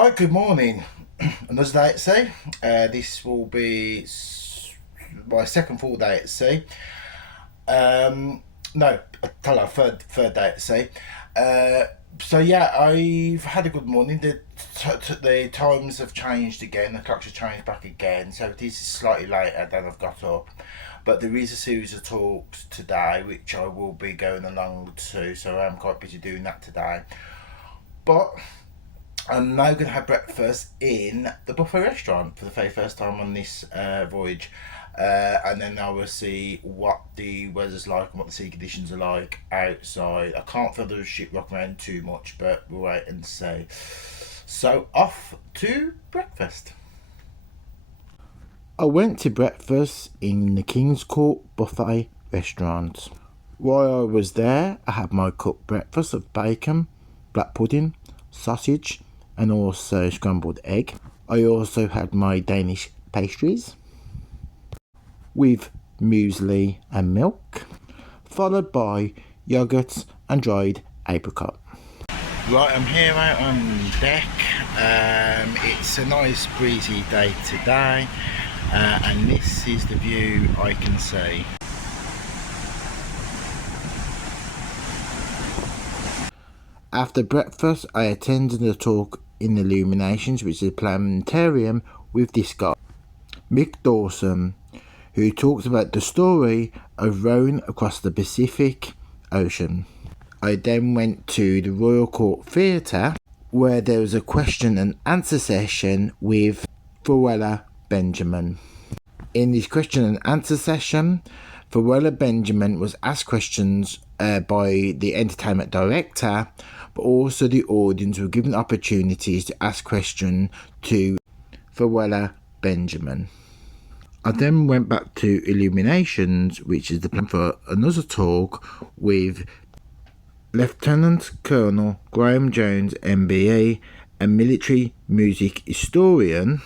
Right, good morning. Another day at sea. This will be my second full day at sea. No, third day at sea. So yeah, I've had a good morning. The times have changed again. The clocks have changed back again. So it is slightly later than I've got up. But there is a series of talks today which I will be going along to. So I'm quite busy doing that today. But I'm now going to have breakfast in the buffet restaurant for the very first time on this voyage. And then I will see what the weather's like and what the sea conditions are like outside. I can't feel the ship rock around too much, but we'll wait and see. So off to breakfast. I went to breakfast in the King's Court buffet restaurant. While I was there, I had my cooked breakfast of bacon, black pudding, sausage, and also scrambled egg. I also had my Danish pastries with muesli and milk, followed by yogurt and dried apricot. Right, I'm here out on deck. It's a nice breezy day today, and this is the view I can see. After breakfast, I attended a talk in the Illuminations, which is a planetarium, with this guy, Mick Dawson, who talks about the story of rowing across the Pacific Ocean. I then went to the Royal Court Theatre, where there was a question and answer session with Fawella Benjamin. In this question and answer session, Fawella Benjamin was asked questions by the entertainment director, but also the audience were given opportunities to ask questions to Fawella Benjamin. I then went back to Illuminations, which is the plan for another talk with Lieutenant Colonel Graham Jones, MBE, a military music historian,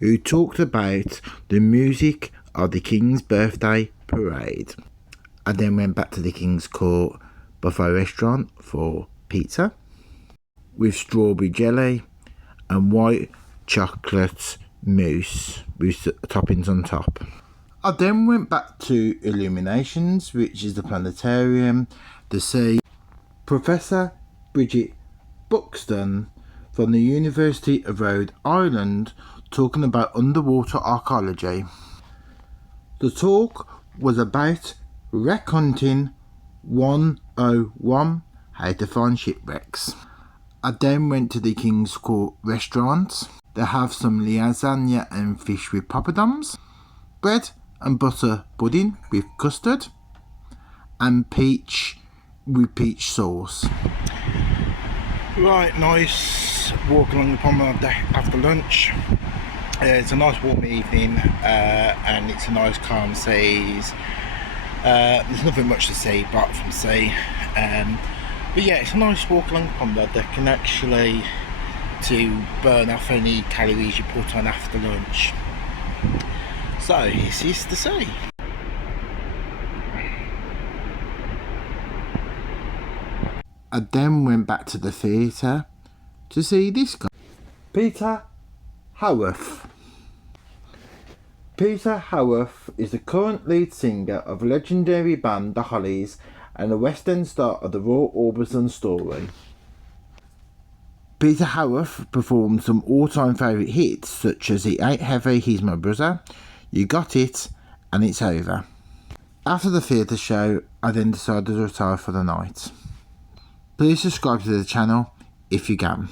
who talked about the music of the King's Birthday Parade. I then went back to the King's Court buffet restaurant for pizza with strawberry jelly and white chocolate mousse with toppings on top. I then went back to Illuminations, which is the planetarium, to see Professor Bridget Buxton from the University of Rhode Island talking about underwater archaeology. The talk was about Wreck Hunting 101, how to find shipwrecks. I then went to the King's Court restaurant. They have some lasagna and fish with poppadoms, bread and butter pudding with custard, and peach with peach sauce. Right, nice walk along the promenade deck after lunch. It's a nice warm evening, and it's a nice calm seas. There's nothing much to see apart from sea, but yeah, it's a nice walk along the promenade deck, and actually to burn off any calories you put on after lunch. So this is the sea. I then went back to the theatre to see this guy, Peter Howarth. Peter Howarth is the current lead singer of legendary band The Hollies and the West End star of the Royal Orbison story. Peter Howarth performed some all-time favourite hits such as It Ain't Heavy, He's My Brother, You Got It, and It's Over. After the theatre show, I then decided to retire for the night. Please subscribe to the channel if you can.